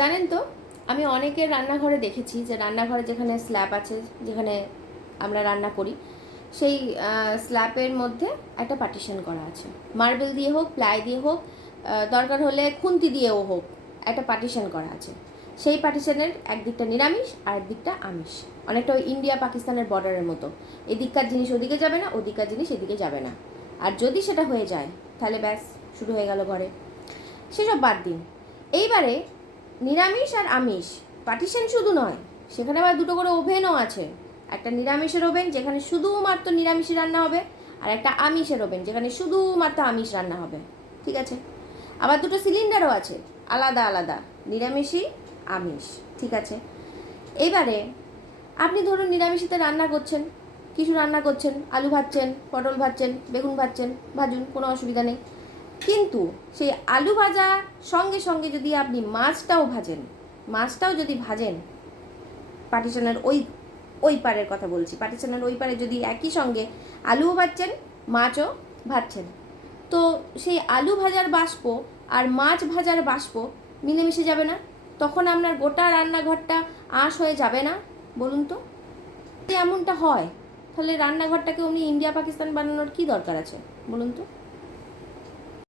জানেন তো, আমি অনেকের রান্নাঘরে দেখেছি যে রান্নাঘরে যেখানে স্ল্যাব আছে, যেখানে আমরা রান্না করি, সেই স্ল্যাবের মধ্যে একটা পার্টিশন করা আছে। মার্বেল দিয়ে হোক, প্লাই দিয়ে হোক, দরকার হলে খুন্তি দিয়েও হোক, একটা পার্টিশন করা আছে। সেই পার্টিশনের একদিকটা নিরামিষ আর একদিকটা আমিষ, অনেকটা ওই ইন্ডিয়া পাকিস্তানের বর্ডারের মতো। এদিককার জিনিস ওদিকে যাবে না, ওদিককার জিনিস এদিকে যাবে না। আর যদি সেটা হয়ে যায় তাহলে ব্যাস শুরু হয়ে গেল ঘরে। সেসব বাদ দিন। এইবারে নিরামিষ আর আমিষ পার্টিশন শুধু নয়, সেখানে আবার দুটো করে ওভেনও আছে। একটা নিরামিষের ওভেন যেখানে শুধুমাত্র নিরামিষই রান্না হবে, আর একটা আমিষের ওভেন যেখানে শুধুমাত্র আমিষ রান্না হবে। ঠিক আছে? আবার দুটো সিলিন্ডারও আছে, আলাদা আলাদা, নিরামিষই আমিষ। ঠিক আছে? এইবারে আপনি ধরুন নিরামিষিতে রান্না করছেন, কিছু রান্না করছেন, আলু ভাজছেন, পটল ভাজছেন, বেগুন ভাজছেন, ভাজুন, কোনো অসুবিধা নেই। কিন্তু সেই আলু ভাজা সঙ্গে সঙ্গে যদি আপনি মাছটাও যদি ভাজেন, পার্টিশনের ওই পারের কথা বলছি, পার্টিশনের ওই পারে যদি একই সঙ্গে আলুও ভাজছেন, মাছও ভাজছেন, তো সেই আলু ভাজার বাষ্প আর মাছ ভাজার বাষ্প মিলেমিশে যাবে না? তখন আপনার গোটা রান্নাঘরটা আঁশ হয়ে যাবে না? বলুন তো। যদি এমনটা হয় তাহলে রান্নাঘরটাকে অমনি ইন্ডিয়া পাকিস্তান বানানোর কী দরকার আছে বলুন তো।